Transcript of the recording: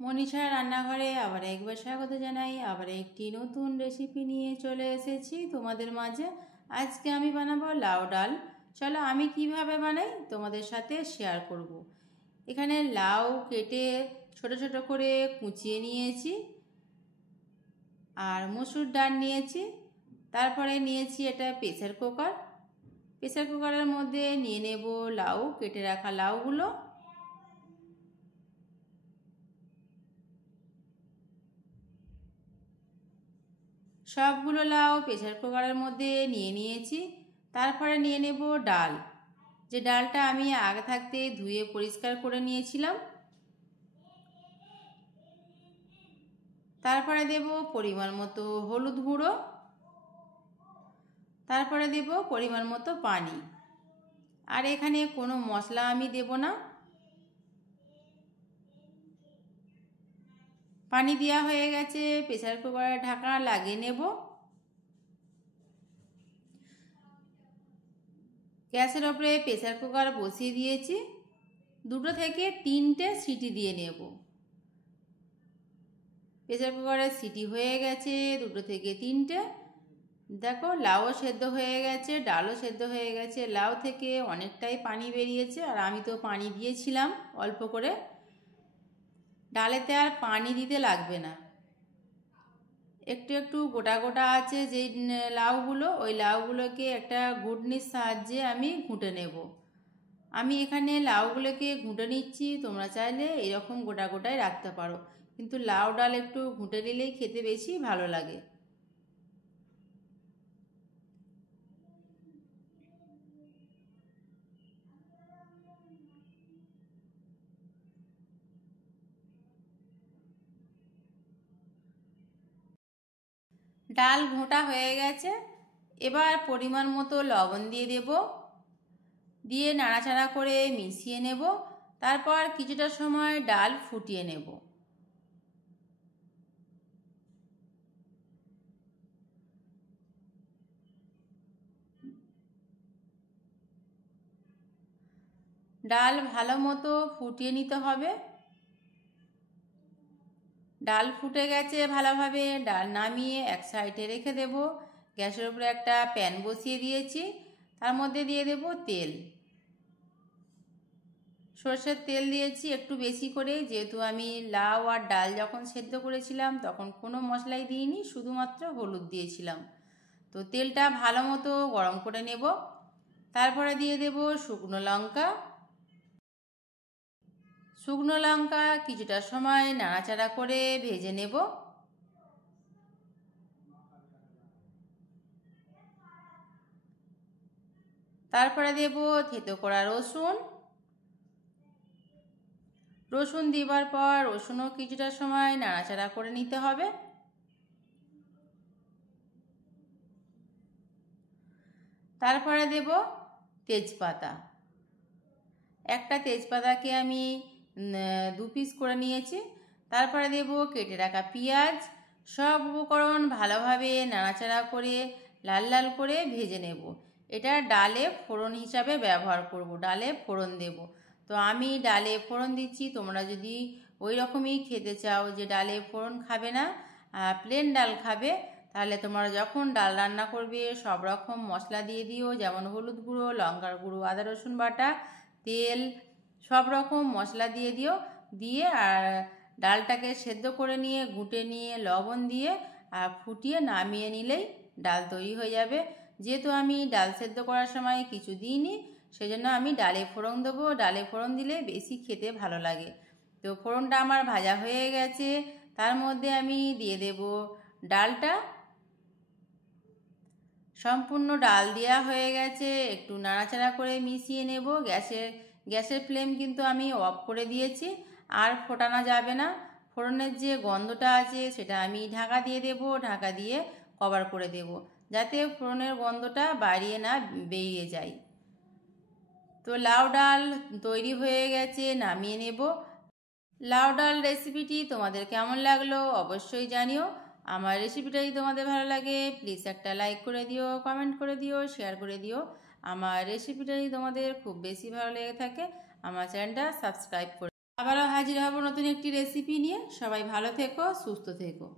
মনীষার রান্নাঘরে আবার একবার স্বাগত জানাই। আবার একটি নতুন রেসিপি নিয়ে চলে এসেছি তোমাদের মাঝে। আজকে আমি বানাবো লাউ ডাল। চলো আমি কিভাবে বানাই তোমাদের সাথে শেয়ার করব। এখানে লাউ কেটে ছোট ছোট করে কুচিয়ে নিয়েছি, আর মসুর ডাল নিয়েছি। তারপরে নিয়েছি এটা প্রেসার কুকার। প্রেসার কুকারের মধ্যে নিয়ে নেব লাউ, কেটে রাখা লাউগুলো। সবগুলো লাউ প্রেসার কুকারের মধ্যে নিয়ে নিয়েছি। তারপরে নিয়ে নেব ডাল, যে ডালটা আমি আগে থাকতে ধুয়ে পরিষ্কার করে নিয়েছিলাম। তারপরে দেব পরিমাণ মতো হলুদ গুঁড়ো, তারপরে দেব পরিমাণ মতো পানি। আর এখানে কোনো মশলা আমি দেব না। পানি দেওয়া হয়ে গেছে, প্রেসার কুকারে ঢাকা লাগিয়ে নেব। গ্যাসের ওপরে প্রেসার কুকার বসিয়ে দিয়েছি। 2 থেকে 3টে সিটি দিয়ে নেব। প্রেসার কুকারের সিটি হয়ে গেছে 2 থেকে 3টে। দেখো লাউও সেদ্ধ হয়ে গেছে, ডালও সেদ্ধ হয়ে গেছে। লাউ থেকে অনেকটাই পানি বেরিয়েছে, আর আমি তো পানি দিয়েছিলাম অল্প করে। ডালেতে আর পানি দিতে লাগবে না। একটু একটু গোটা গোটা আছে যে লাউগুলো, ওই লাউগুলোকে একটা ঘুটনির সাহায্যে আমি ঘুঁটে নেব। আমি এখানে লাউগুলোকে ঘুঁটে নিচ্ছি, তোমরা চাইলে এরকম গোটা গোটাই রাখতে পারো, কিন্তু লাউ ডাল একটু ঘুঁটে নিলেই খেতে বেশি ভালো লাগে। ডাল ঘোঁটা হয়ে গেছে। এবার পরিমাণ মতো লবণ দিয়ে দেব, দিয়ে নাড়াচাড়া করে মিশিয়ে নেব। তারপর কিছুটা সময় ডাল ফুটিয়ে নেব। ডাল ভালো মতো ফুটিয়ে নিতে হবে। ডাল ফুটে গেছে ভালোভাবে, ডাল নামিয়ে এক সাইডে রেখে দেব। গ্যাসের উপরে একটা প্যান বসিয়ে দিয়েছি, তার মধ্যে দিয়ে দেব তেল। সরষের তেল দিয়েছি একটু বেশি করে, যেহেতু আমি লাউ আর ডাল যখন সেদ্ধ করেছিলাম তখন কোনো মশলাই দিইনি, শুধুমাত্র হলুদ দিয়েছিলাম। তো তেলটা ভালো মতো গরম করে নেব। তারপরে দিয়ে দেব শুকনো লঙ্কা। শুকনো লঙ্কা কিছুটা সময় নাড়াচাড়া করে ভেজে নেব। তারপরে দেব থেতো করা রসুন। রসুন দেবার পর রসুনও কিছুটা সময় নাড়াচাড়া করে নিতে হবে। তারপরে দেব তেজপাতা। একটা তেজপাতাকে আমি 2 পিস করে নিয়েছি। তারপরে দেব কেটে রাখা পেঁয়াজ। সব উপকরণ ভালোভাবে নাড়াচাড়া করে লাল লাল করে ভেজে নেব। এটা ডালে ফোড়ন হিসাবে ব্যবহার করব, ডালে ফোড়ন দেব। তো আমি ডালে ফোড়ন দিচ্ছি, তোমরা যদি ওই রকমই খেতে চাও যে ডালে ফোড়ন খাবে না, প্লেন ডাল খাবে, তাহলে তোমরা যখন ডাল রান্না করবে সব রকম মশলা দিয়ে দিও, যেমন হলুদ গুঁড়ো, লঙ্কার গুঁড়ো, আদা রসুন বাটা, তেল, সব রকম মশলা দিয়ে দিও। দিয়ে আর ডালটাকে সেদ্ধ করে নিয়ে ঘুঁটে নিয়ে লবণ দিয়ে আর ফুটিয়ে নামিয়ে নিলেই ডাল তৈরি হয়ে যাবে। যেহেতু আমি ডাল সেদ্ধ করার সময় কিছু দিইনি, সেজন্য আমি ডালে ফোড়ন দেবো। ডালে ফোড়ন দিলে বেশি খেতে ভালো লাগে। তো ফোড়নটা আমার ভাজা হয়ে গেছে, তার মধ্যে আমি দিয়ে দেব ডালটা। সম্পূর্ণ ডাল দেওয়া হয়ে গেছে, একটু নাড়াচাড়া করে মিশিয়ে নেব। গ্যাসের ফ্লেম কিন্তু আমি অফ করে দিয়েছি, আর ফোটানো যাবে না। ফোড়নের যে গন্ধটা আছে সেটা আমি ঢাকা দিয়ে দেব, ঢাকা দিয়ে কভার করে দেব, যাতে ফোড়নের গন্ধটা বাড়িয়ে না বেরিয়ে যায়। তো লাউ ডাল তৈরি হয়ে গেছে, নামিয়ে নেব। লাউ ডাল রেসিপিটি তোমাদের কেমন লাগলো অবশ্যই জানিও। আমার রেসিপিটা যদি তোমাদের ভালো লাগে প্লিজ একটা লাইক করে দিও, কমেন্ট করে দিও, শেয়ার করে দিও। আমার রেসিপিটা যদি তোমাদের খুব বেশি ভালো লেগে থাকে আমার চ্যানেলটা সাবস্ক্রাইব করে আবারও হাজির হব নতুন একটি রেসিপি নিয়ে। সবাই ভালো থেকো, সুস্থ থেকো।